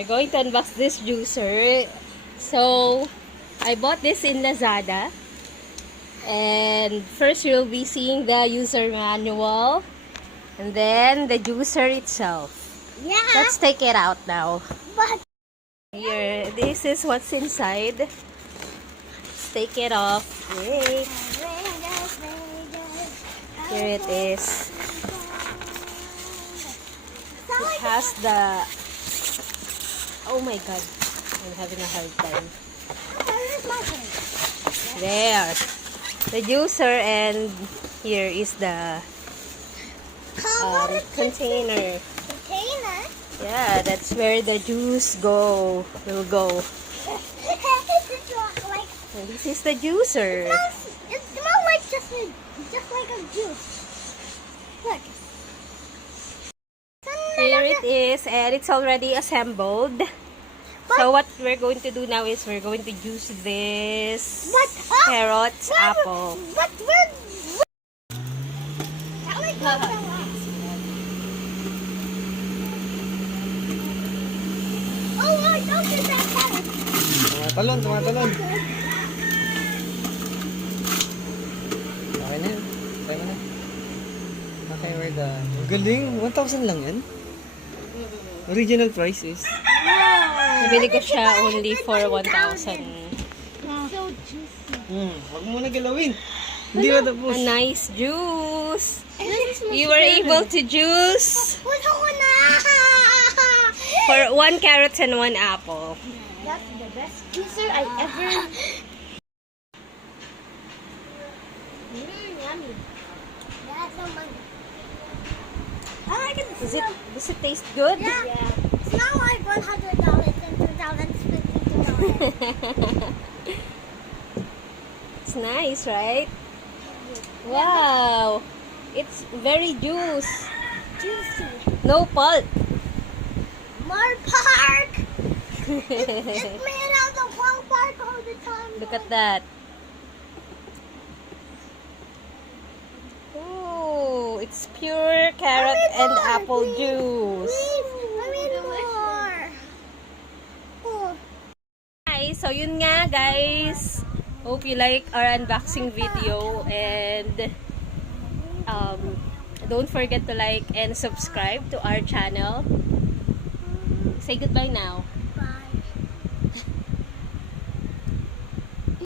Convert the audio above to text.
we're going to unbox this juicer. So, I bought this in Lazada. And first you'll be seeing the user manual. And then the juicer itself. Yeah. Let's take it out now. But Here, this is what's inside. Let's take it off. Wait. Here it is. It has the... Oh my god. I'm having a hard time. There. The juicer, and here is the container. Container? Yeah, that's where the juice will go. And this is the juicer. It smells like just like a juice. Look. Here it is, and it's already assembled. So what we're going to do now is we're going to juice this carrots, apple. But oh, I don't get that carrot. Tumatalon. Okay na yun. Try mo na. Okay, we're done. Ang galing. 1,000 lang yan. Original price is... Nabili ko siya only for 1,000. So juicy. Huwag mo na galawin. Hindi na tapos. A nice juice. You were able to juice for 1 carrot and 1 apple. That's the best juicer I ever. Yummy. That's so much. I like it. Does it taste good? Yeah. It's not like $100 and $2,052. It's nice, right? Wow. It's very juicy. No pulp. More park. It's made out of one park all the time. Look at that. Oh, it's pure carrot and apple juice. I need more. Oh. Hi, so yun nga guys. Hope you like our unboxing video, and don't forget to like and subscribe to our channel. Say goodbye now.